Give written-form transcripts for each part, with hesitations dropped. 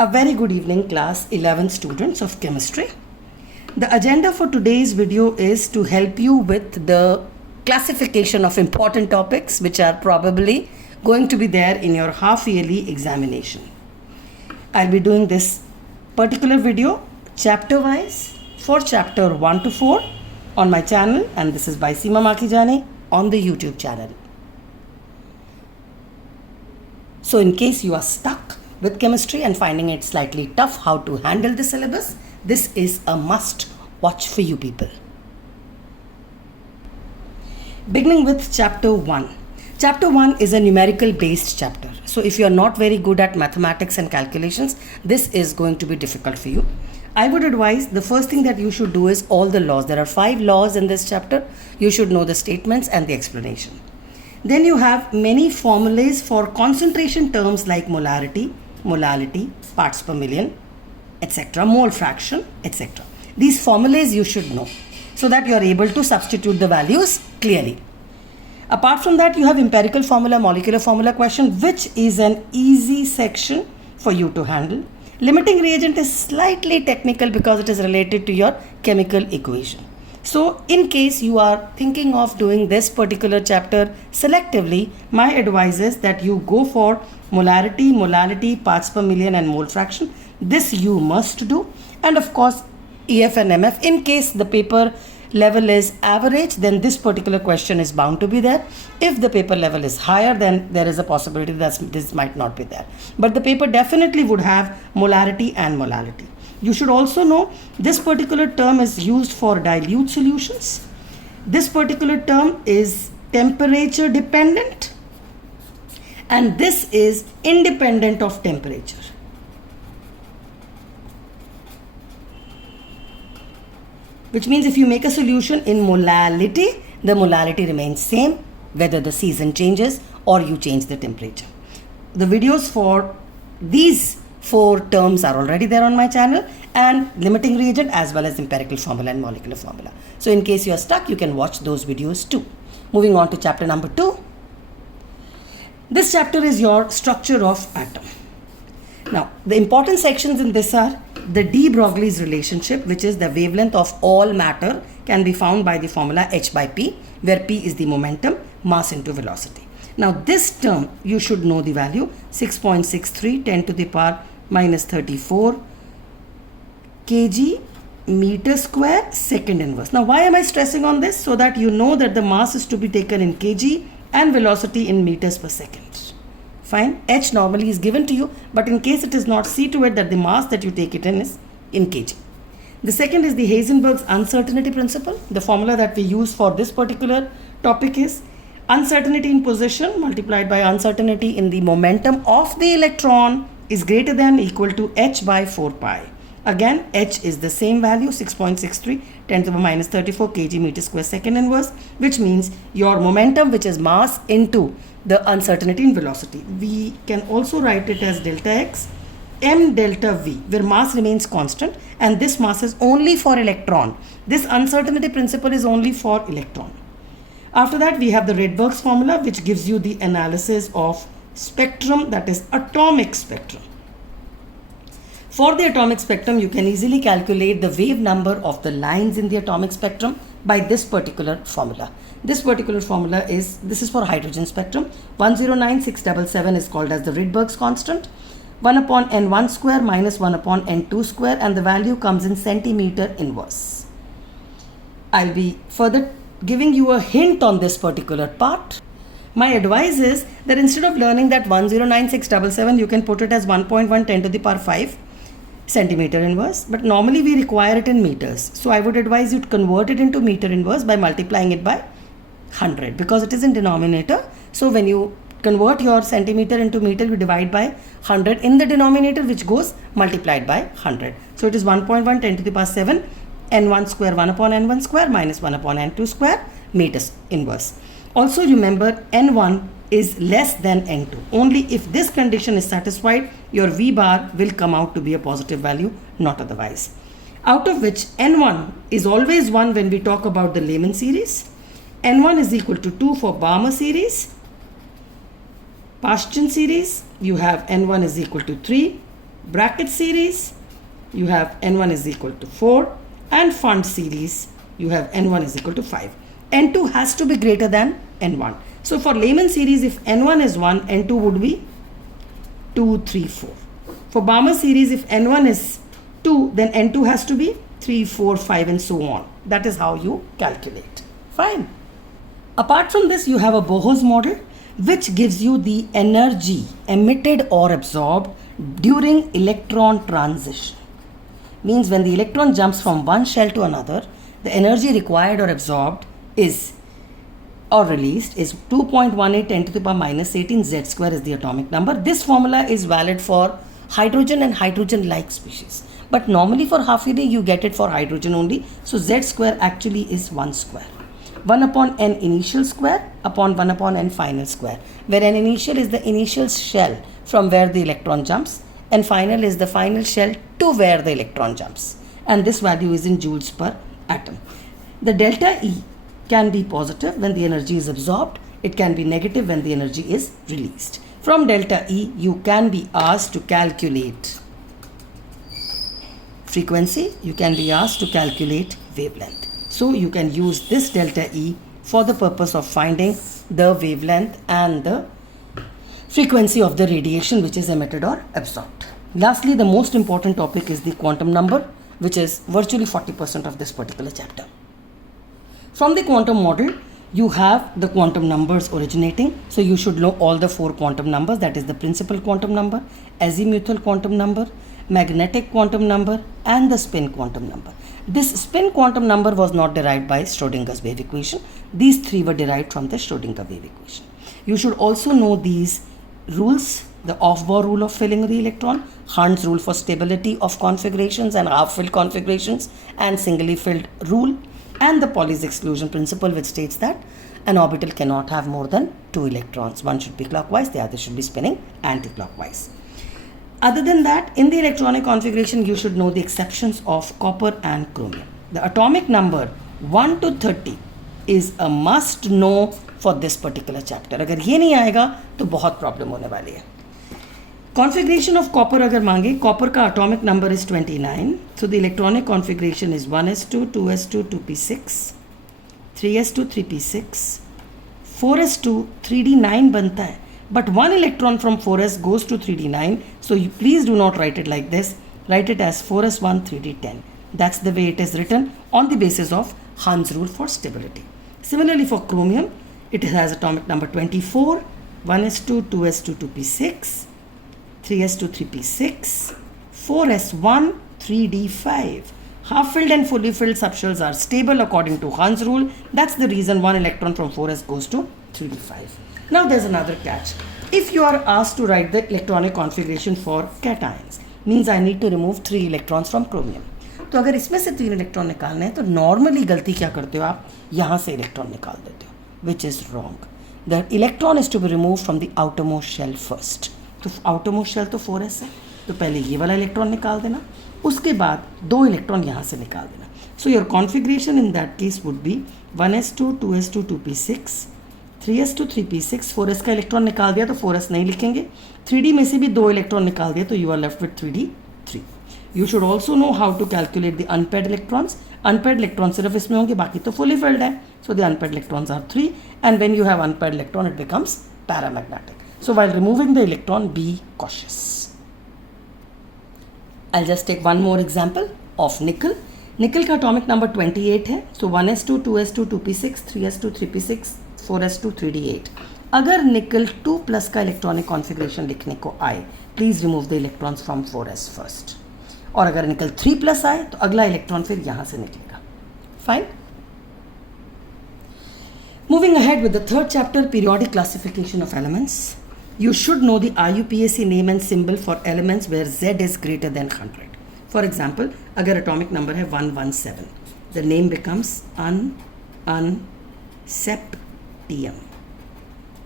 A very good evening, class 11 students of chemistry. The agenda for today's video is to help you with the classification of important topics which are probably going to be there in your half-yearly examination. I'll be doing this particular video chapter-wise for chapter 1 to 4 on my channel, and this is by Seema Makhijani on the YouTube channel. So in case you are stuck with chemistry and finding it slightly tough how to handle the syllabus, this is a must watch for you people. Beginning with chapter 1. Chapter 1 is a numerical based chapter. So if you are not very good at mathematics and calculations, this is going to be difficult for you. I would advise the first thing that you should do is all the laws. There are 5 laws in this chapter. You should know the statements and the explanation. Then you have many formulas for concentration terms like molarity, molality, parts per million, etc., mole fraction, etc. These formulas you should know so that you are able to substitute the values clearly. Apart from that, you have empirical formula, molecular formula question, which is an easy section for you to handle. Limiting reagent is slightly technical because it is related to your chemical equation. So in case you are thinking of doing this particular chapter selectively, my advice is that you go for molarity, molality, parts per million and mole fraction. This you must do. And of course, EF and MF. In case the paper level is average, then this particular question is bound to be there. If the paper level is higher, then there is a possibility that this might not be there. But the paper definitely would have molarity and molality. You should also know this particular term is used for dilute solutions. This particular term is temperature dependent, and this is independent of temperature. Which means if you make a solution in molality, the molality remains same whether the season changes or you change the temperature. The videos for these 4 terms are already there on my channel, and limiting reagent as well as empirical formula and molecular formula. So in case you are stuck, you can watch those videos too. Moving on to chapter number 2. This chapter is your structure of atom. Now, the important sections in this are the de Broglie's relationship, which is the wavelength of all matter, can be found by the formula h by p, where p is the momentum, mass into velocity. Now, this term, you should know the value, 6.63 10 to the power minus 34 kg meter square second inverse. Now, why am I stressing on this? So that you know that the mass is to be taken in kg and velocity in meters per second. Fine. H normally is given to you, but in case it is not, see to it that the mass that you take it in is in kg. The second is the Heisenberg's uncertainty principle. The formula that we use for this particular topic is uncertainty in position multiplied by uncertainty in the momentum of the electron is greater than or equal to h by 4 pi. Again, h is the same value, 6.63 10 to the minus 34 kg meter square second inverse, which means your momentum, which is mass, into the uncertainty in velocity. We can also write it as delta x m delta v, where mass remains constant, and this mass is only for electron. This uncertainty principle is only for electron. After that, we have the Rydberg's formula, which gives you the analysis of spectrum, that is atomic spectrum. For the atomic spectrum, you can easily calculate the wave number of the lines in the atomic spectrum by this particular formula. This particular formula this is for hydrogen spectrum. 109677 is called as the Rydberg's constant. 1 upon n1 square minus 1 upon n2 square, and the value comes in centimeter inverse. I'll be further giving you a hint on this particular part. My advice is that instead of learning that 109677, you can put it as 1.1 10 to the power 5 centimeter inverse, but normally we require it in meters. So I would advise you to convert it into meter inverse by multiplying it by 100, because it is in denominator. So when you convert your centimeter into meter, you divide by 100 in the denominator, which goes multiplied by 100. So it is 1.1 10 to the power 7 n1 square 1 upon n1 square minus 1 upon n2 square meters inverse. Also remember, n1 is less than n2. Only if this condition is satisfied, your V bar will come out to be a positive value, not otherwise. Out of which n1 is always 1 when we talk about the Lehman series. n1 is equal to 2 for Balmer series. Paschen series, you have n1 is equal to 3. bracket series, you have N1 is equal to 4, and fund series, you have N1 is equal to 5. N2 has to be greater than N1. So for Lehman series, if N1 is 1, N2 would be 2, 3, 4. For Balmer series, if N1 is 2, then N2 has to be 3, 4, 5, and so on. That is how you calculate. Fine. Apart from this, you have a Bohr's model, which gives you the energy emitted or absorbed during electron transition. Means when the electron jumps from one shell to another, the energy required or absorbed is or released is 2.18 10 to the power minus 18. Z square is the atomic number. This formula is valid for hydrogen and hydrogen-like species. But normally for half-yearly you get it for hydrogen only. So Z square actually is 1 square. 1 upon n initial square upon 1 upon n final square, where n initial is the initial shell from where the electron jumps, and final is the final shell to where the electron jumps. And this value is in joules per atom. The delta E can be positive when the energy is absorbed. It can be negative when the energy is released. From delta E, you can be asked to calculate frequency. You can be asked to calculate wavelength. So you can use this delta E for the purpose of finding the wavelength and the frequency of the radiation which is emitted or absorbed. Lastly, the most important topic is the quantum number, which is virtually 40% of this particular chapter. From the quantum model, you have the quantum numbers originating. So you should know all the 4 quantum numbers, that is the principal quantum number, azimuthal quantum number, magnetic quantum number, and the spin quantum number. This spin quantum number was not derived by Schrodinger's wave equation. These 3 were derived from the Schrodinger wave equation. You should also know these rules: the Aufbau rule of filling the electron, Hund's rule for stability of configurations and half-filled configurations, and singly filled rule, and the Pauli's exclusion principle, which states that an orbital cannot have more than 2 electrons. One should be clockwise, the other should be spinning anti-clockwise. Other than that, in the electronic configuration, you should know the exceptions of copper and chromium. The atomic number 1 to 30 is a must know for this particular chapter. अगर ये नहीं आएगा तो बहुत problem होने वाली है. Configuration of copper अगर मांगे, copper का atomic number is 29. So the electronic configuration is 1s2, 2s2, 2p6, 3s2, 3p6, 4s2, 3d9 बनता है. But one electron from 4s goes to 3d9. So you please do not write it like this. Write it as 4s1, 3d10. That's the way it is written on the basis of Hund's rule for stability. Similarly for chromium, it has atomic number 24, 1s2, 2s2, 2p6, 3s2, 3p6, 4s1, 3d5. Half-filled and fully filled subshells are stable according to Hund's rule. That's the reason one electron from 4s goes to 3d5. Now there's another catch. If you are asked to write the electronic configuration for cations, means I need to remove 3 electrons from chromium. तो अगर इसमें से 3 electron निकालने हैं तो normally गलती क्या करते हो आप, यहाँ से इलेक्ट्रॉन निकाल देते हो, which is wrong. The electron is to be remove from the outermost shell first. तो आउटरमोस्ट शेल तो 4s है, तो पहले ये वाला इलेक्ट्रॉन निकाल देना, उसके बाद 2 इलेक्ट्रॉन यहाँ से निकाल देना. So your configuration in that case would be 1s2, 2s2, 2p6, 3s2, 3p6. 4s का इलेक्ट्रॉन निकाल दिया तो 4s नहीं लिखेंगे. 3d में से भी 2 इलेक्ट्रॉन निकाल दिया तो you are left with 3d3. You should also know how to calculate the unpaired electrons. Unpaired electrons सिर्फ इसमें होंगे, बाकी तो fully filled है. So the unpaired electrons are 3, and when you have unpaired electron, it becomes paramagnetic. So while removing the electron, be cautious. I'll just take one more example of nickel. Nickel का atomic number 28 है. So 1s2, 2s2, 2p6, 3s2, 3p6, 4s2, 3d8. अगर nickel 2+ का electronic configuration लिखने को आए, please remove the electrons from 4s first. और अगर निकल 3+ आए तो अगला इलेक्ट्रॉन फिर यहाँ से निकलेगा. Fine. Moving ahead with the third chapter, periodic classification of elements. You should know the IUPAC name and symbol for elements where Z is greater than 100. For example, अगर एटॉमिक नंबर है 117, the name becomes unseptium.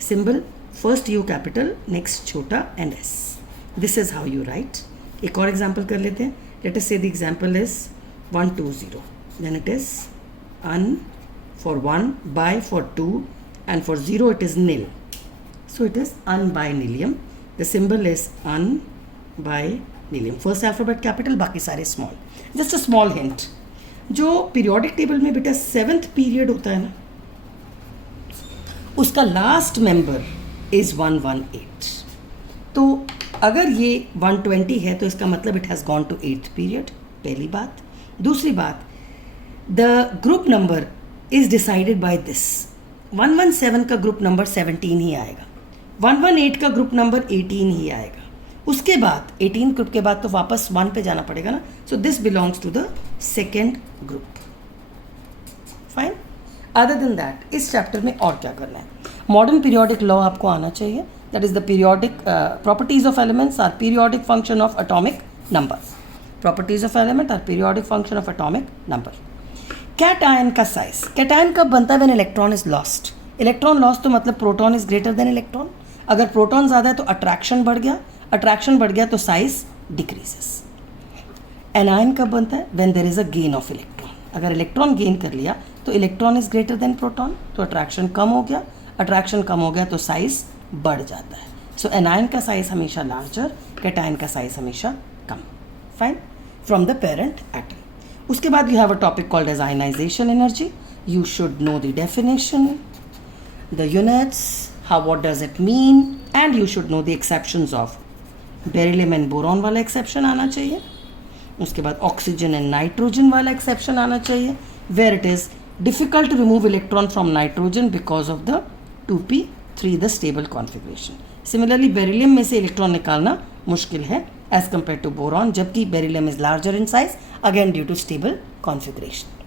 Symbol first U capital, next छोटा and S. This is how you write. एक और example कर लेते हैं. Let us say the example is 120. Then it is un for 1, by for 2, and for 0 it is nil. So it is unbinilium. The symbol is un by helium. First alphabet capital, बाकी सारे small. Just a small hint, जो periodic table में बेटा 7th period होता है ना, उसका last member is 118. तो अगर ये 120 है तो इसका मतलब it has gone to 8th period. पहली बात. दूसरी बात, the group number is decided by this. 117 का ग्रुप नंबर 17 ही आएगा, 118 का ग्रुप नंबर 18 ही आएगा. उसके बाद 18 ग्रुप के बाद तो वापस 1 पे जाना पड़ेगा ना. So this belongs to the second group. Fine. Other than that इस चैप्टर में और क्या करना है? मॉडर्न पीरियोडिक लॉ आपको आना चाहिए. That is the periodic properties of elements are periodic function of atomic number. Properties of element are periodic function of atomic number. Cation का साइज. कैटायन कब बनता है? When electron is lost. Electron lost तो मतलब proton is greater than electron. अगर proton ज़्यादा है तो अट्रैक्शन बढ़ गया, अट्रैक्शन बढ़ गया तो साइज डिक्रीजेस. एनायन कब बनता है? When there is a gain of electron. अगर इलेक्ट्रॉन गेन कर लिया तो electron is greater than proton, तो अट्रैक्शन कम हो गया, अट्रैक्शन कम हो गया तो साइज बढ़ जाता है. सो एनायन का साइज हमेशा लार्जर, कैटायन का साइज हमेशा कम. Fine. From the parent atom. उसके बाद you have a topic called as ionization energy. You should know the definition, the units, how what does it mean, and you should know the exceptions of beryllium and boron वाला exception आना चाहिए. उसके बाद oxygen and nitrogen वाला exception आना चाहिए, where it is difficult to remove electron from nitrogen because of the 2p3 the stable configuration. Similarly beryllium में से इलेक्ट्रॉन निकालना मुश्किल है एज कंपेयर टू बोरॉन, जबकि beryllium is larger in size again due to stable configuration.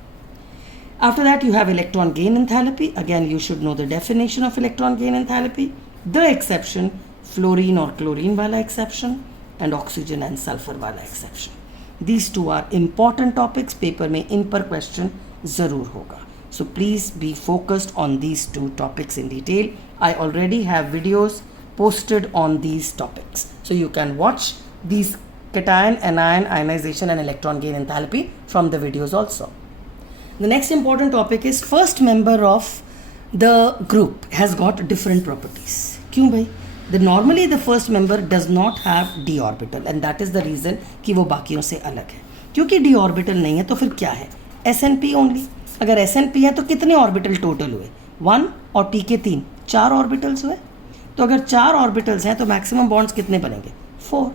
After that you have electron gain enthalpy. Again you should know the definition of electron gain enthalpy, the exception fluorine or chlorine wala exception, and oxygen and sulfur wala exception. These two are important topics. Paper में इन पर question ज़रूर होगा. So please be focused on these two topics in detail. I already have videos posted on these topics. So you can watch these cation, anion, ionization and electron gain enthalpy from the videos also. The next important topic is first member of the group has got different properties. क्यों भाई? Normally the first member does not have d orbital and that is the reason कि वो बाकियों से अलग है. क्योंकि d orbital नहीं है तो फिर क्या है? SnP only. अगर SnP है तो कितने ऑर्बिटल टोटल हुए? 1 और P के 3, 4 ऑर्बिटल्स हुए. तो अगर 4 ऑर्बिटल्स हैं तो मैक्सिमम बॉन्ड्स कितने बनेंगे? 4.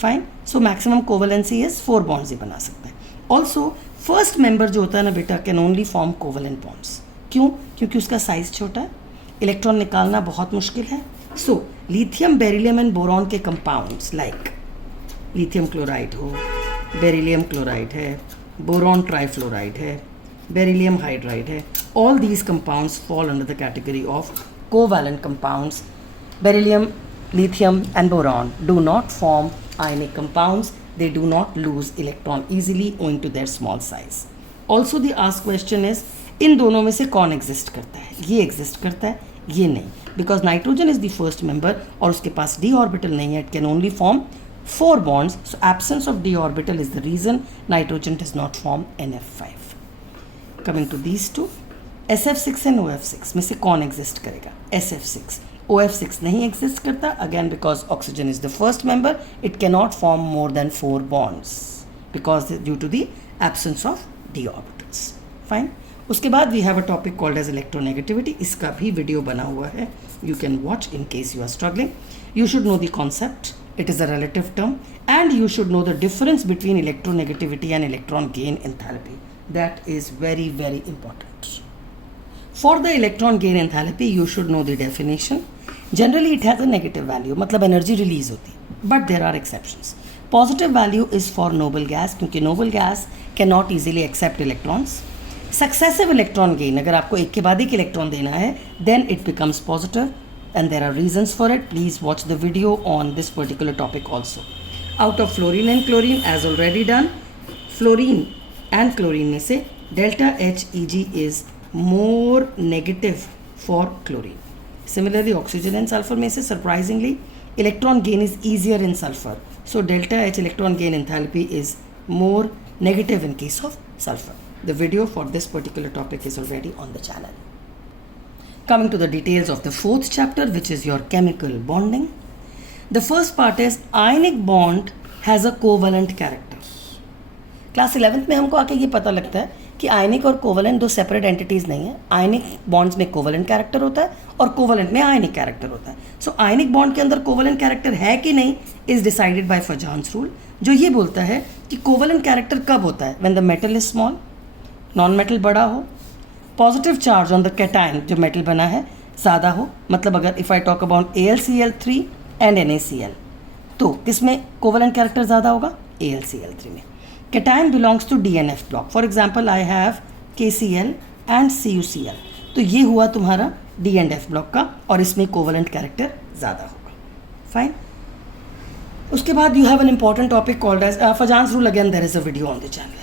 Fine. So maximum covalency is 4 bonds ही बना सकते हैं. ऑल्सो फर्स्ट मेंबर जो होता है ना बेटा can only form covalent bonds. क्यों? क्योंकि उसका साइज छोटा है, इलेक्ट्रॉन निकालना बहुत मुश्किल है. So lithium, beryllium and boron के कंपाउंड्स लाइक लिथियम क्लोराइड हो, बेरिलियम क्लोराइड है, बोरॉन ट्राइफ्लोराइड है, बेरिलियम हाइड्राइड है, all these compounds fall under the category of covalent compounds. Beryllium, lithium and boron do not form ionic compounds. They do not lose electron easily owing to their small size. Also the asked question is इन दोनों में से कौन exist करता है? ये exist करता है, ये नहीं. Because nitrogen is the first member और उसके पास d ऑर्बिटल नहीं है. It can only form 4 bonds. So absence of d orbital is the reason nitrogen does not form NF5. Coming to these two, SF6 and OF6 में से कौन exist करेगा? SF6. OF6 नहीं exist करता again because oxygen is the first member. It can not form more than 4 bonds because due to the absence of d orbitals. Fine. उसके बाद we have a topic called as electronegativity. इसका भी video बना हुआ है, you can watch in case you are struggling. You should know the concept. It is a relative term and you should know the difference between electronegativity and electron gain enthalpy. That is very, very important. For the electron gain enthalpy, you should know the definition. Generally, it has a negative value, मतलब energy release होती है. But there are exceptions. Positive value is for noble gas क्योंकि noble gas cannot easily accept electrons. Successive electron gain, अगर आपको एक के बाद एक इलेक्ट्रॉन देना है, then it becomes positive. And there are reasons for it. Please watch the video on this particular topic also. Out of fluorine and chlorine, as already done, fluorine and chlorine में से delta Heg is more negative for chlorine. Similarly, oxygen and sulfur में से surprisingly electron gain is easier in sulfur. So delta H electron gain enthalpy is more negative in case of sulfur. The video for this particular topic is already on the channel. Coming to the details of the 4th chapter, which is your chemical bonding. The first part is ionic bond has a covalent character. Class 11th में हमको आके ये पता लगता है कि आयनिक और covalent दो सेपरेट एंटिटीज़ नहीं है. आयनिक बॉन्ड्स में कोवलेंट कैरेक्टर होता है और कोवलेंट में आयनिक कैरेक्टर होता है. सो आयनिक बॉन्ड के अंदर कोवलेंट कैरेक्टर है कि नहीं इज डिसाइडेड बाय फजान्स रूल, जो ये बोलता है कि कोवलेंट कैरेक्टर कब होता है, when the metal is small, non metal बड़ा हो, positive charge on the cation जो मेटल बना है ज़्यादा हो. मतलब अगर if I talk about AlCl3 and NaCl, तो किसमें कोवलेंट कैरेक्टर ज़्यादा होगा, AlCl3 में. Cation belongs to DNF block. For example I have KCl and CuCl, तो ये हुआ तुम्हारा D एंड F ब्लॉक का, और इसमें कोवलेंट कैरेक्टर ज़्यादा होगा. फाइन. उसके बाद you have an important topic called as Fajans rule. Again there is a video on the channel.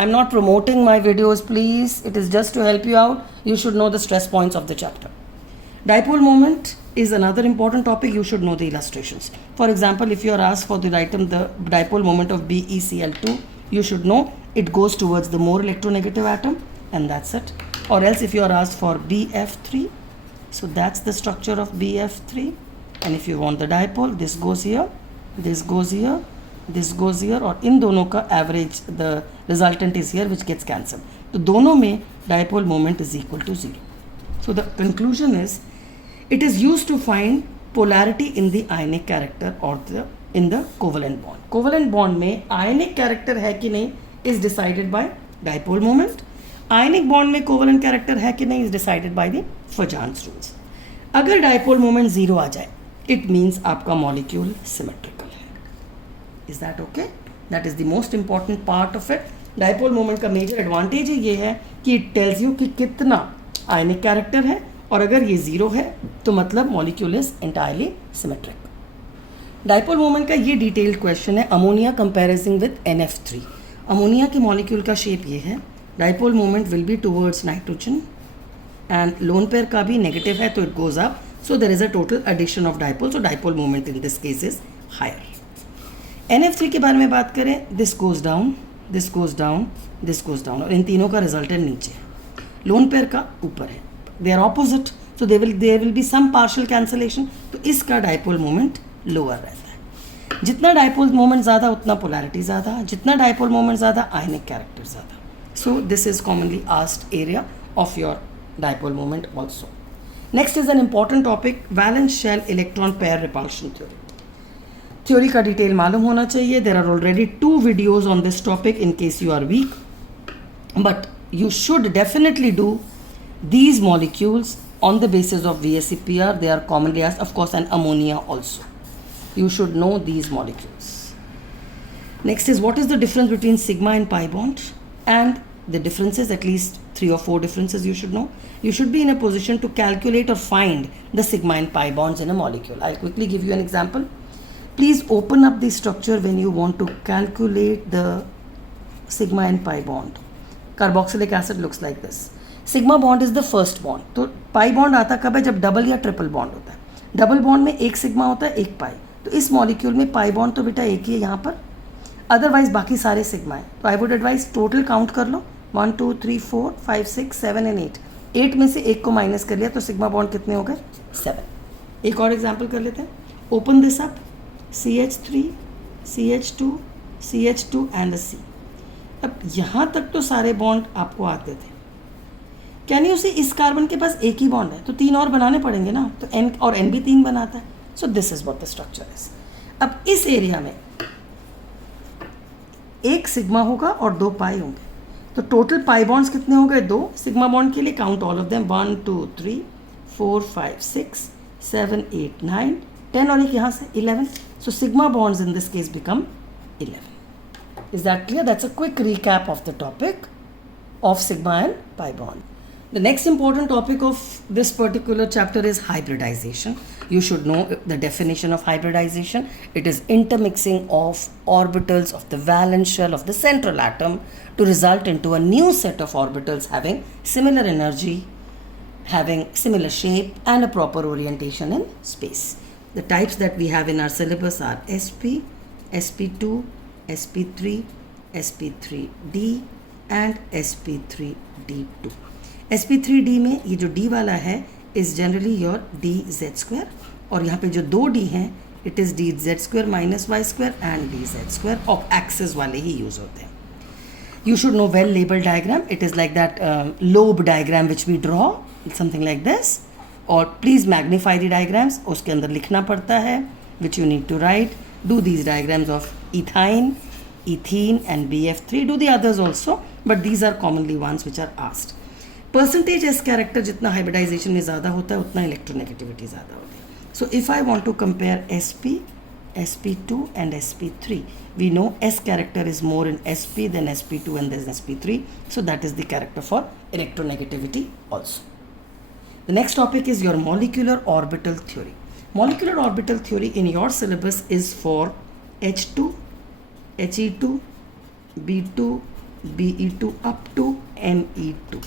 I am not promoting my videos, please. It is just to help you out. You should know the stress points of the chapter. Dipole moment is another important topic. You should know the illustrations. For example, if you are asked for the item the dipole moment of BeCl2, you should know it goes towards the more electronegative atom, and that's it. Or else if you are asked for BF3, so that's the structure of BF3. And if you want the dipole, this goes here, this goes here, this goes here, और इन दोनों का average the resultant is here which gets cancel. तो दोनों में dipole moment is equal to 0. So the conclusion is it is use to find polarity in the ionic character और in the covalent bond. Covalent bond में ionic character है कि नहीं is decided by dipole moment. Ionic bond में covalent character है कि नहीं is decided by the फजान्स rules. अगर डायपोल मोमेंट 0 आ जाए इट मीन्स आपका molecule symmetrical. Is that okay? That is the most important part of it. Dipole moment का major advantage ये है कि इट टेल्स यू कि कितना आयनिक कैरेक्टर है, और अगर ये 0 है तो मतलब molecule is entirely symmetric. Dipole moment का ये डिटेल्ड क्वेश्चन है ammonia comparison with NF3. Ammonia के मॉलिक्यूल का शेप ये है. Dipole moment will be towards nitrogen and lone pair का भी नेगेटिव है तो it goes up. So there is a total addition of dipole. So dipole moment in this case is higher. NF3 के बारे में बात करें, this goes down, this goes down, this goes down, और इन तीनों का रिजल्टेंट नीचे है. लोन पेयर का ऊपर है. They are opposite, so there will be some partial cancellation. तो इसका डायपोल मोमेंट लोअर रहता है. जितना डायपोल मोमेंट ज़्यादा उतना पोलैरिटी ज़्यादा, जितना डायपोल मोमेंट ज़्यादा आयनिक कैरेक्टर ज़्यादा. So this is commonly asked area of your dipole moment also. Next is an important topic, valence shell electron pair repulsion theory. Theory का डिटेल मालूम होना चाहिए. There are already 2 videos on this topic in case you are weak, but you should definitely do these molecules on the basis of VSEPR. They are commonly asked, of course, and ammonia also. You should know these molecules. Next is, what is the difference between sigma and pi bond? And the differences, at least 3 or 4 differences you should know. You should be in a position to calculate or find the sigma and pi bonds in a molecule. I'll quickly give you an example. Please open up the structure when you want to calculate the sigma and pi bond. Carboxylic acid looks like this. Sigma bond is the first bond. तो pi bond आता कब है, जब double या triple bond होता है. Double bond में एक सिग्मा होता है, एक पाई. तो इस मॉलिक्यूल में पाई बॉन्ड तो बेटा एक ही है यहाँ पर, अदरवाइज बाकी सारे सिग्मा है. तो I would advise total count कर लो, 1 2 3 4 5 6 7 एंड 8. 8 में से एक को माइनस कर लिया तो सिग्मा बॉन्ड कितने हो गए, 7. एक और एग्जाम्पल कर लेते हैं. Open this up, CH3 CH2 CH2 and C. अब यहाँ तक तो सारे बॉन्ड आपको आते थे. कैन यू सी इस कार्बन के पास एक ही बॉन्ड है तो 3 और बनाने पड़ेंगे ना, तो N और N भी 3 बनाता है. सो this is what the structure is. अब इस एरिया में एक सिग्मा होगा और 2 पाई होंगे. तो टोटल पाई बॉन्ड्स कितने हो गए, 2. सिग्मा बॉन्ड के लिए काउंट ऑल ऑफ देम, 1 2 3 4 5 6 7 8 9 10 और एक यहाँ से 11. So sigma bonds in this case become 11. Is that clear? That's a quick recap of the topic of sigma and pi bond. The next important topic of this particular chapter is hybridization. You should know the definition of hybridization. It is intermixing of orbitals of the valence shell of the central atom to result into a new set of orbitals having similar energy, having similar shape and a proper orientation in space. The types that we have in our syllabus are sp, sp2, sp3, sp3d and sp3d2. sp3d में ये जो d वाला है is generally your dz square, और यहाँ पे जो 2d हैं it is D Z square minus Y square and D Z square, और एक्सेस वाले ही यूज़ होते हैं. You should know well label diagram. It is like that lobe diagram which we draw. It's something like this. Or please magnify the diagrams. उसके अंदर लिखना पड़ता है which you need to write. Do these diagrams of ethyne, ethene and BF3. Do the others also, but these are commonly ones which are asked. Percentage S character जितना hybridization में ज़्यादा होता है उतना electronegativity ज़्यादा होती है. So if I want to compare SP, sp2 and sp3, we know S character is more in sp than sp2 and then sp3, so that is the character for electronegativity also. The next topic is your molecular orbital theory. Molecular orbital theory in your syllabus is for H2, He2, B2, Be2 up to Me2.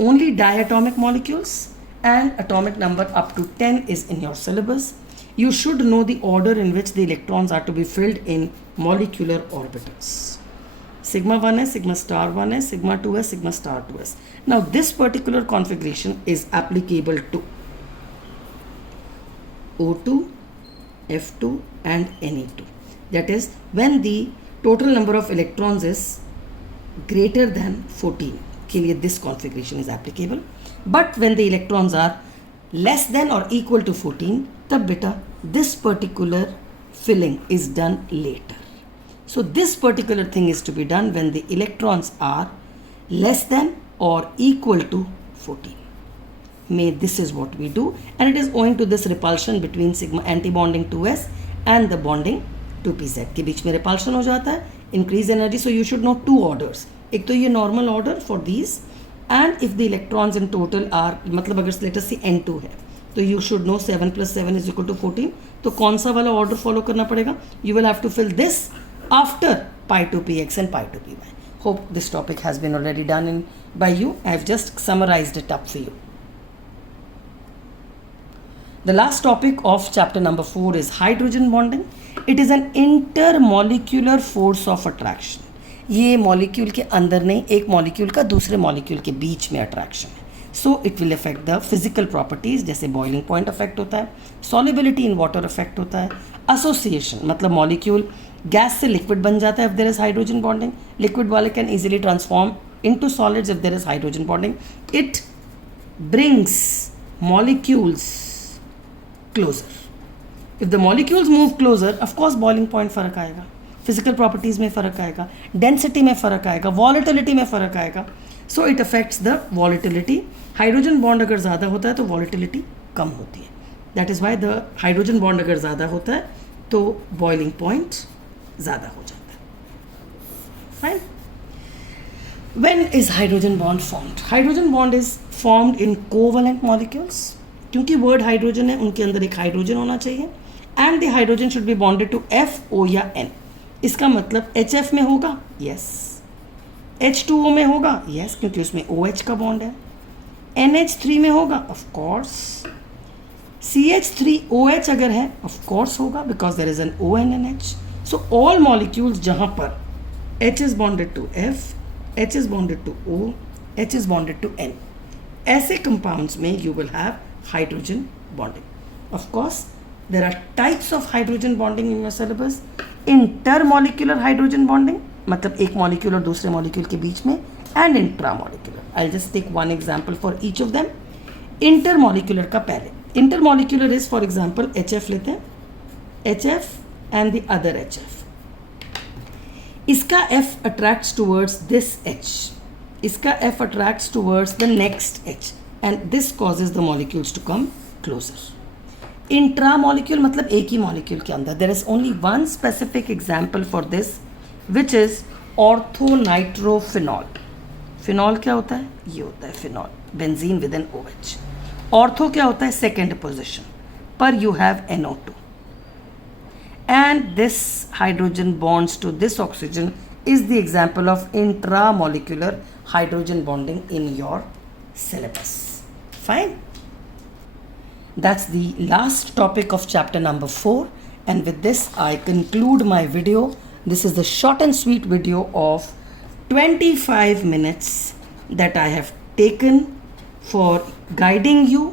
Only diatomic molecules and atomic number up to 10 is in your syllabus. You should know the order in which the electrons are to be filled in molecular orbitals. Sigma 1s, sigma star 1s, sigma 2s, sigma star 2s. Now this particular configuration is applicable to O2, F2 and Ne2. That is, when the total number of electrons is greater than 14, के लिए this configuration is applicable. But when the electrons are less than or equal to 14, तब बेटा this particular filling is done later. So this particular thing is to be done when the electrons are less than or equal to 14. This is what we do, and it is owing to this repulsion between sigma anti-bonding 2s and the bonding 2pz के बीच में repulsion हो जाता है, increase energy. So you should know two orders. एक तो ये normal order for these, and if the electrons in total are, मतलब अगर let us say n2 है, तो you should know 7 plus 7 is equal to 14. तो कौन सा वाला order follow करना पड़ेगा? You will have to fill this after pi to px and pi to py. Hope this topic has been already done by you. I have just summarized it up for you. The last topic of chapter number 4 is hydrogen bonding. It is an intermolecular force of attraction. ये molecule के अंदर नहीं, एक molecule का दूसरे molecule के बीच में attraction है. So it will affect the physical properties, जैसे बॉइलिंग पॉइंट अफेक्ट होता है, सॉल्युबिलिटी इन वाटर अफेक्ट होता है, एसोसिएशन मतलब मॉलिक्यूल गैस से लिक्विड बन जाता है if there is hydrogen bonding, liquid वाले can easily transform into solids if there is hydrogen bonding. It brings molecules closer. If the molecules move closer, of course boiling point फर्क आएगा, physical properties में फ़र्क आएगा, density में फ़र्क आएगा, volatility में फ़र्क आएगा. So it affects the volatility. Hydrogen bond अगर ज़्यादा होता है तो वॉलेटिलिटी कम होती है. That is why the hydrogen bond अगर ज़्यादा होता है तो बॉइलिंग पॉइंट ज़्यादा हो जाता है. Fine. When is hydrogen bond formed? Hydrogen bond is formed in covalent molecules. क्योंकि वर्ड हाइड्रोजन है, उनके अंदर एक हाइड्रोजन होना चाहिए, and the hydrogen should be bonded to F, O या एन. इसका मतलब HF में होगा, यस. H2O में होगा, यस, क्योंकि उसमें OH का बॉन्ड है. NH3 में होगा, ऑफ कोर्स. CH3OH अगर है, ऑफ कोर्स होगा, because there is an ONNH. So all molecules जहाँ पर H is bonded to F, H is bonded to O, H is bonded to N, ऐसे कंपाउंड्स में you will have hydrogen bonding. Of course there are types of hydrogen bonding in your syllabus. Intermolecular hydrogen bonding मतलब एक molecule और दूसरे molecule के बीच में, and intramolecular. I'll just take one example for each of them. Intermolecular का पहले. Intermolecular is for example HF लेते हैं, HF and the other HF. इसका F attracts towards this H. इसका F attracts towards the next H, and this causes the molecules to come closer. इंट्रामोलिक्यूल मतलब एक ही molecule के अंदर. There is only one specific example for this which is orthonitrophenol. Phenol क्या होता है? ये होता है phenol, benzene with an OH. Ortho क्या होता है? सेकेंड पोजिशन पर you have NO2, and this hydrogen bonds to this oxygen is the example of intramolecular hydrogen bonding in your syllabus. Fine. That's the last topic of chapter number 4, and with this I conclude my video. This is the short and sweet video of 25 minutes that I have taken for guiding you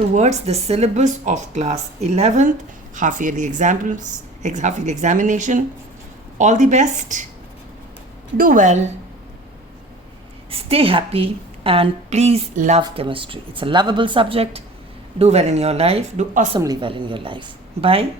towards the syllabus of class 11th half-yearly half-yearly examination. All the best. Do well. Stay happy and please love chemistry. It's a lovable subject. Do well in your life. Do awesomely well in your life. Bye.